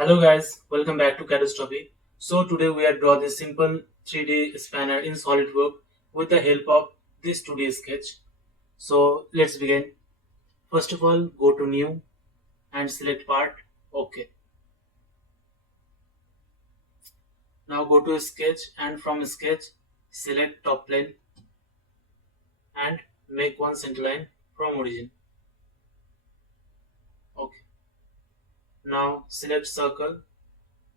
Hello guys, welcome back to Catastrophe. So today we are draw this simple 3D spanner in SolidWorks with the help of this 2D sketch. So let's begin. First of all, go to New and select Part. OK. Now go to Sketch and from Sketch select Top Plane and make one center line from origin. OK. Now select Circle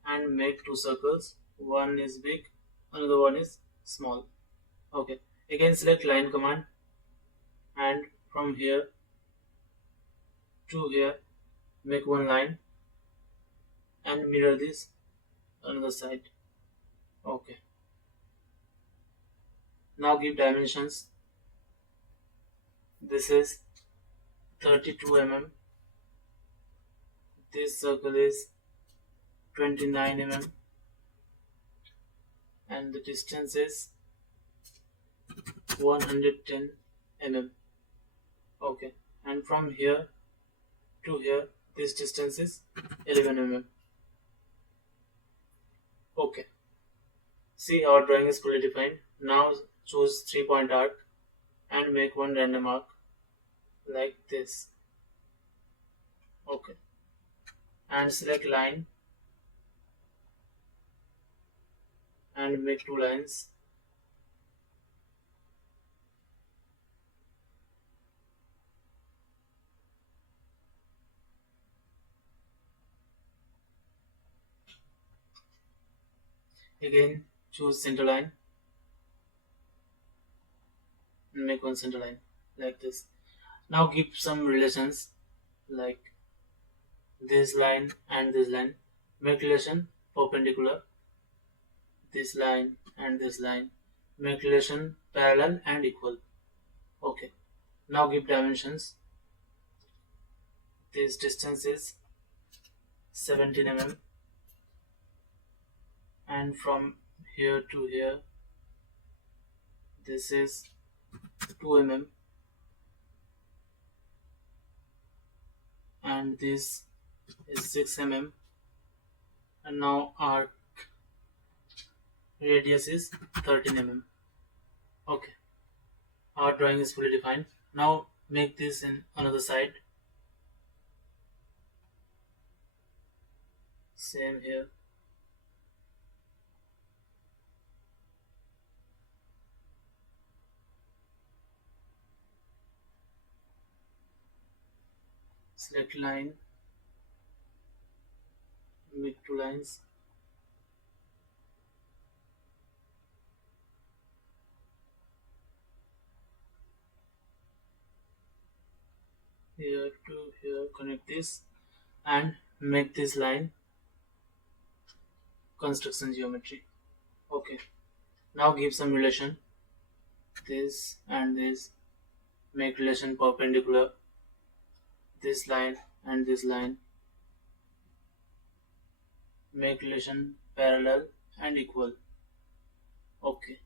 and make two circles. One is big, another one is small. OK. Again select Line command and from here to here make one line and mirror this another side. Okay, now give dimensions. This is 32 mm, this circle is 29 mm, and the distance is 110 mm. Okay, and from here to here this distance is 11 mm. Okay, see our drawing is fully defined. Now choose 3-point arc and make one random arc like this. Okay, and select line and make two lines. Again choose center line and make one center line like this. Now give some relations like this line and this line. Make relation perpendicular. This line and this line. Make relation parallel and equal. Okay. Now give dimensions. This distance is 17 mm and from here to here this is 2 mm and this is 6 mm, and now arc radius is 13 mm. Okay, our drawing is fully defined. Now make this in another side. Same here. Select line, make two lines. Here to here, connect this and make this line construction geometry. Okay, now give some relation. This and this, make relation perpendicular. This line and this line, make relation parallel and equal. Okay,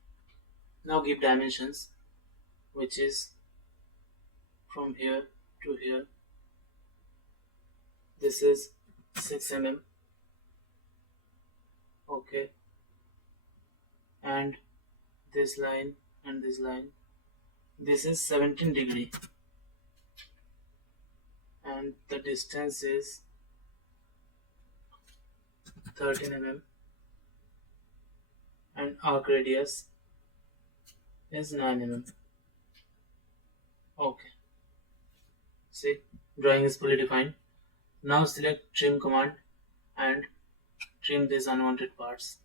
now give dimensions, which is from here to here. This is 6 mm. Okay, and this line and this line, this is 17 degree and the distance is 13 mm and arc radius is 9 mm. Okay, see, drawing is fully defined. Now select trim command and trim these unwanted parts.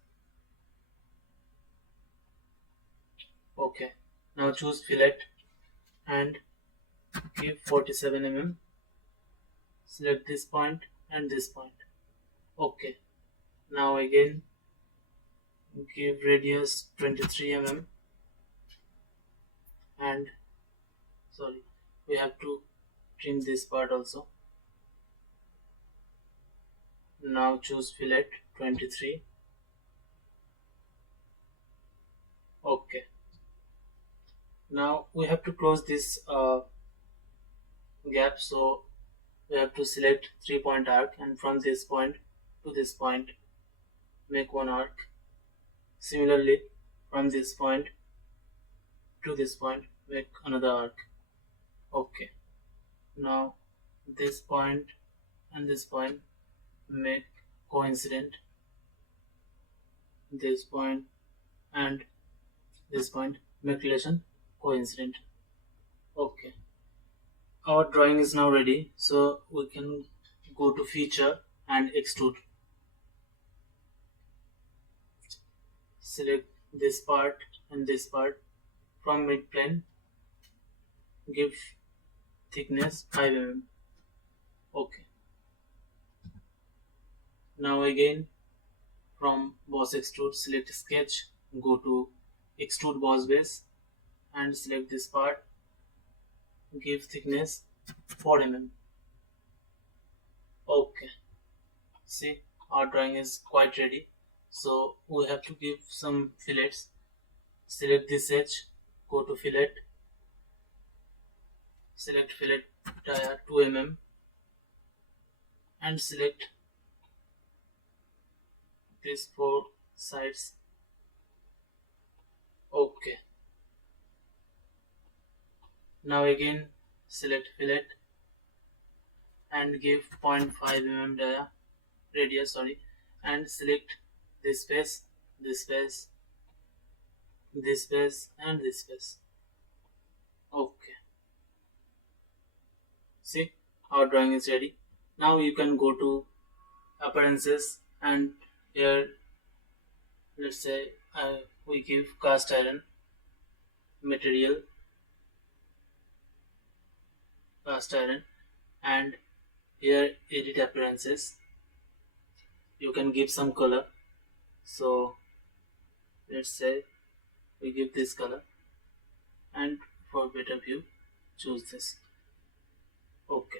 Okay, now choose fillet and give 47 mm. Select this point and this point. Okay, now again give radius 23 mm and we have to trim this part also. Now choose fillet 23. Okay, now we have to close this gap, so we have to select 3-point arc and from this point to this point, make one arc. Similarly, from this point to this point, make another arc. Okay. Now this point and this point make coincident. This point and this point make relation coincident. Okay. Our drawing is now ready, so we can go to feature and extrude. Select this part and this part. From midplane, give thickness 5 mm. Okay. Now again from boss extrude, select sketch, go to extrude boss base and select this part, give thickness 4 mm. Okay. See, our drawing is quite ready. So we have to give some fillets. Select this edge, go to fillet, select fillet dia 2 mm and select these 4 sides. Okay. Now again select fillet and give 0.5 mm dia radius, and select this space, this space, this space and this space. Okay. See, our drawing is ready. Now you can go to appearances and here let's say we give cast iron material, cast iron, and here edit appearances. You can give some color. So let's say we give this color, and for better view choose this. Okay.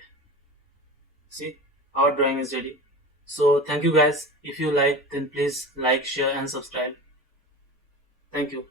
See, our drawing is ready. So thank you guys. If you like, then please like, share and subscribe. Thank you.